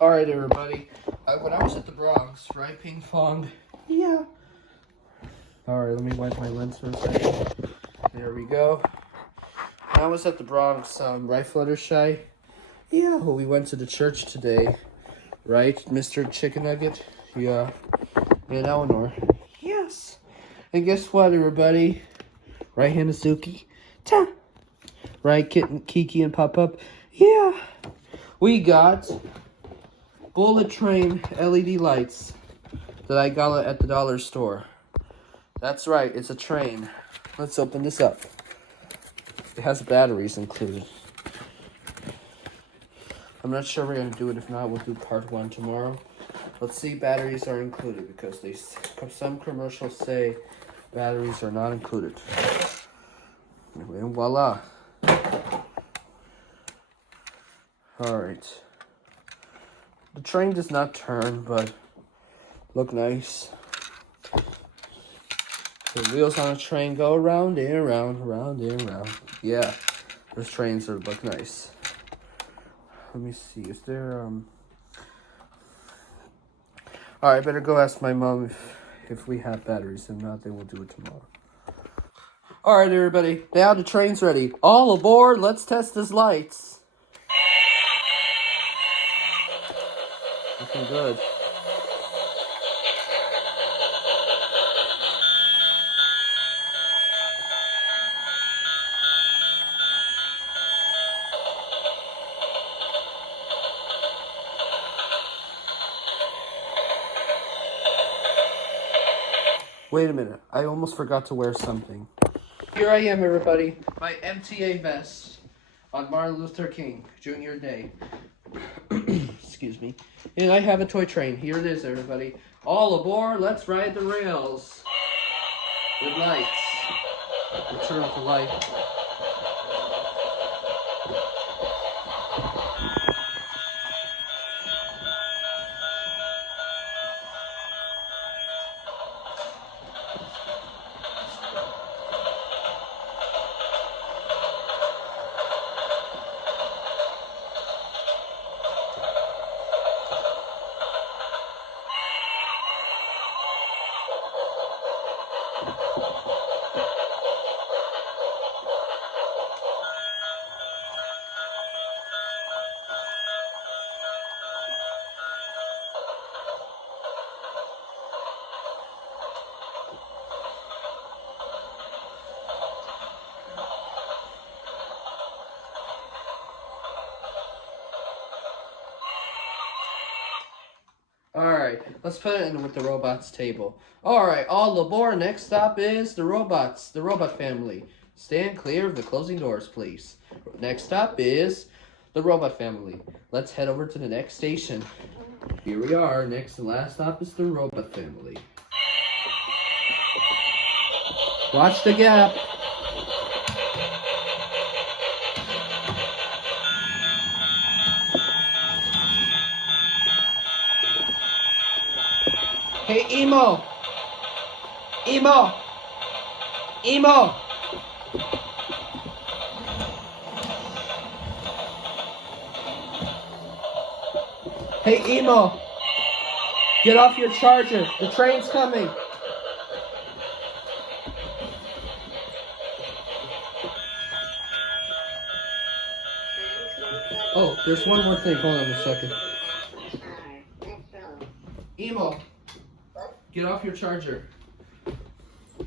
All right, everybody. When I was at the Bronx, right, ping pong? Yeah. All right, let me wipe my lens for a second. There we go. When I was at the Bronx, right, Fluttershy? Yeah. Well, we went to the church today, right, Mr. Chicken Nugget? Yeah. And Elinor. Yes. And guess what, everybody? Right, Hanazuki? Ta. Right, Kitten, Kiki, and Pop-Up? Yeah. We got bullet train LED lights that I got at the dollar store. That's right, it's a train. Let's open this up. It has batteries included. I'm not sure we're going to do it. If not, we'll do part 1 tomorrow. Let's see, batteries are included because some commercials say batteries are not included. And voila. Alright. The train does not turn, but look nice. The wheels on a train go around and around, around and around. Yeah, those trains look nice. Let me see, is there, Alright, I better go ask my mom if we have batteries. If not, then we'll do it tomorrow. Alright, everybody, now the train's ready. All aboard, let's test his lights. Looking good. Wait a minute, I almost forgot to wear something. Here I am, everybody, my MTA vest on Martin Luther King Jr. Day. Excuse me. And I have a toy train. Here it is, everybody. All aboard, let's ride the rails. With lights. We'll turn off the light. Alright, let's put it in with the robots table. Alright, all aboard. Next stop is the robots, the robot family. Stand clear of the closing doors, please. Next stop is the robot family. Let's head over to the next station. Here we are. Next and last stop is the robot family. Watch the gap. Hey, Emo! Emo! Emo! Hey, Emo! Get off your charger! The train's coming! Oh, there's one more thing. Hold on a second. Emo! Get off your charger.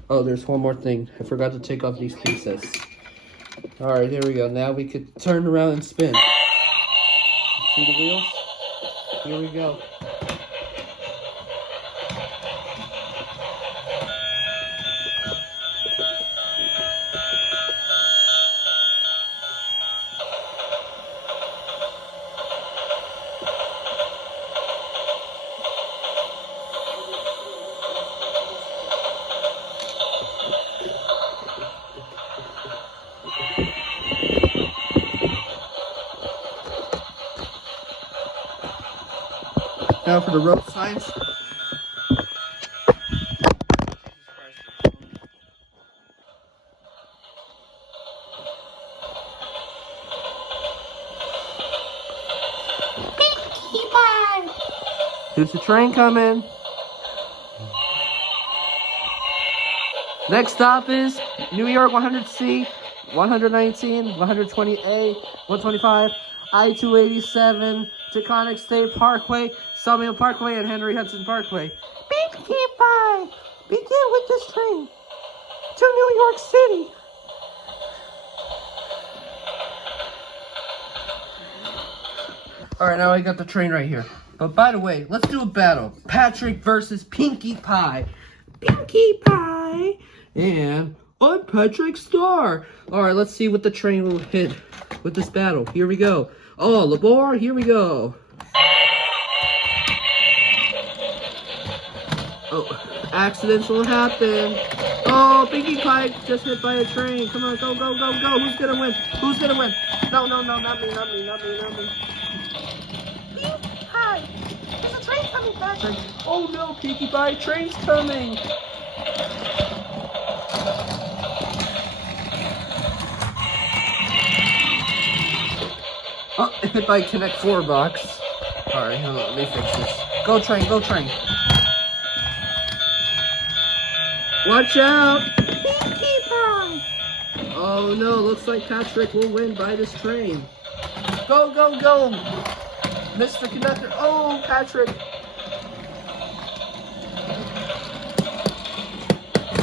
Oh, there's one more thing. I forgot to take off these pieces. Alright, here we go. Now we could turn around and spin. See the wheels? Here we go. Now for the road signs. Pinkie Pie! Who's the train coming? Next stop is New York 100C, 119, 120A, 125, I-287, Taconic State Parkway, Sawmill Parkway, and Henry Hudson Parkway. Pinkie Pie! Begin with this train to New York City. Alright, now I got the train right here. But by the way, let's do a battle. Patrick versus Pinkie Pie. Pinkie Pie! And I'm Patrick Star. Alright, let's see what the train will hit with this battle. Here we go. Oh, Labor, here we go. Oh, accidents will happen. Oh, Pinkie Pie just hit by a train. Come on, go, go, go, go. Who's gonna win? Who's gonna win? No, no, no, not me, not me, not me, not me. Pinkie Pie! There's a train coming, Patrick. Oh no, Pinkie Pie, train's coming. Oh, hit by Connect 4 box. Alright, hold on, let me fix this. Go train, go train. Watch out! Pinkie Pie! Oh no, looks like Patrick will win by this train. Go, go, go! Mr. Conductor. Oh, Patrick!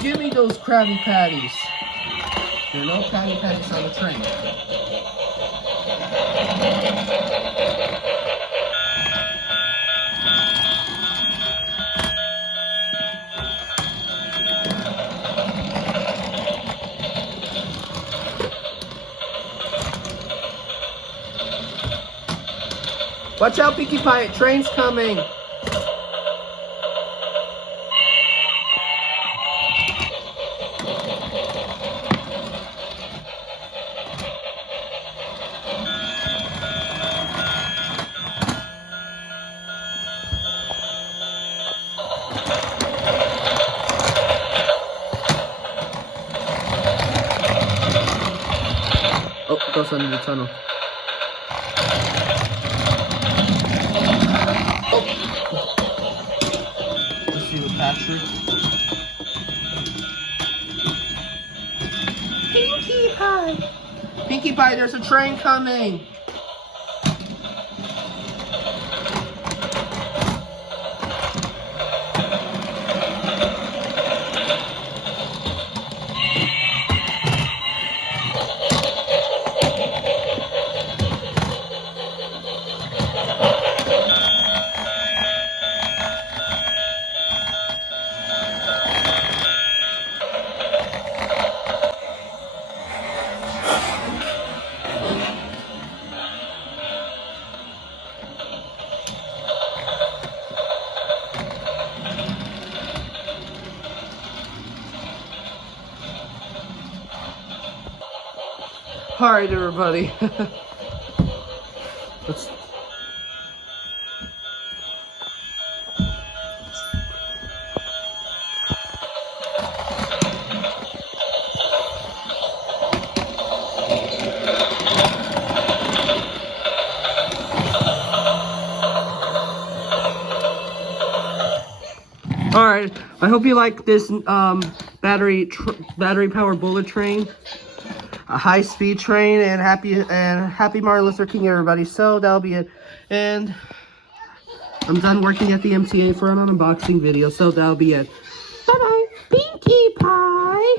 Give me those Krabby Patties. There are no Krabby Patties on the train. Watch out, Pinkie Pie, train's coming. Oh, it goes under the tunnel. Let's see what Patrick. Pinkie Pie! Pinkie Pie, there's a train coming! Alright, everybody. Let's... Alright, I hope you like this battery powered bullet train. A high-speed train, and happy Martin Luther King, everybody. So that'll be it, and I'm done working at the MTA for an unboxing video. So that'll be it. Bye bye, Pinkie Pie.